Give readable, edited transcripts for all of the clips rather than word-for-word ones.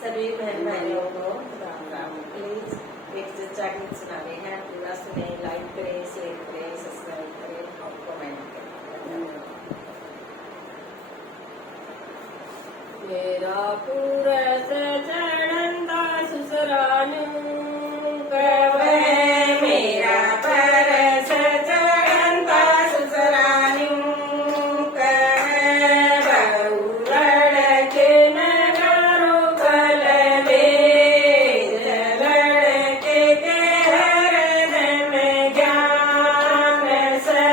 सभी बहन भाइयों को राम राम। प्लीज एक चैनल सुनाने हैं, पूरा सुने, लाइक करें, शेयर करें, सब्सक्राइब करें और कमेंट करें। मेरा पूरा चढ़ंदा सुसरानू कवे मेरा परस चढ़ंदा सुसरानू कवे बहु लड़के नगारो कलवे लड़के के हृदय में ज्ञान से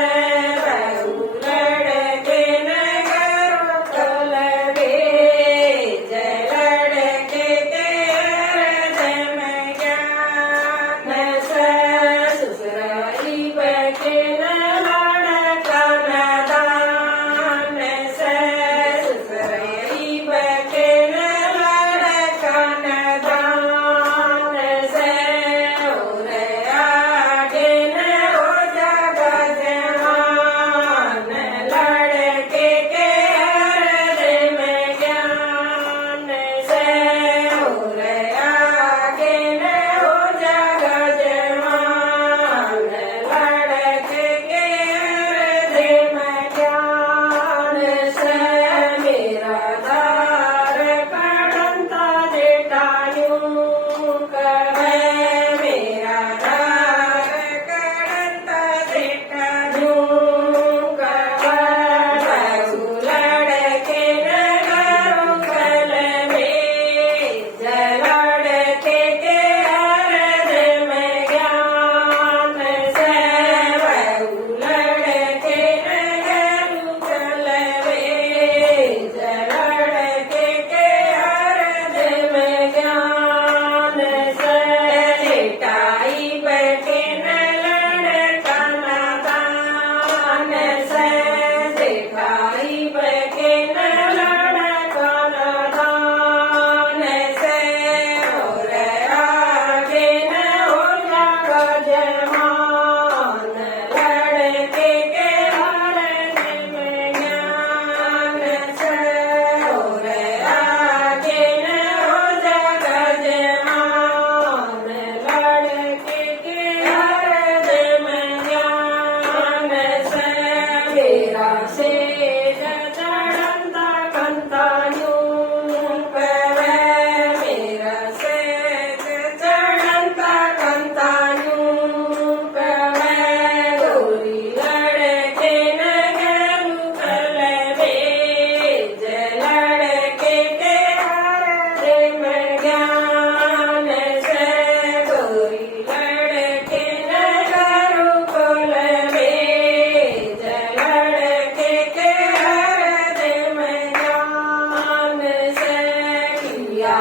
बहु लड़के नगारो कलवे लड़के के हृदय में ज्ञान से ससुराली बैठे न लड़का नदान से ससुराली बैठे न लड़का नदान से और आगे न हो जागा जवान लड़के के हृदय में ज्ञान से और आगे न हो जागा जवान लड़के के हृदय में ज्ञान से मेरा दार कड़ंता जेठायूं कवे मेरा दार कड़ंता जेठायूं कवे बहु लड़के नगारो कलवे लड़के के हृदय में ज्ञान से बहु लड़के नगारो कलवे लड़के के हृदय में ज्ञान से लेटाई बैठे न लड़का नादान से देखाई बैठे न लड़का नादान से और आगे न हो जागा जवान लड़के के हृदय में ज्ञान से और आगे न हो जागा जवान लड़के के हृदय में ज्ञान से मेरा से चढ़ंदा कंतायूं कवे मेरा से चढ़ंदा कंतायूं कवे गोरी लड़के नगरू कलवे लड़के के हृदय में ज्ञान से गोरी लड़के नगरू कलवे लड़के के हृदय में ज्ञान से किया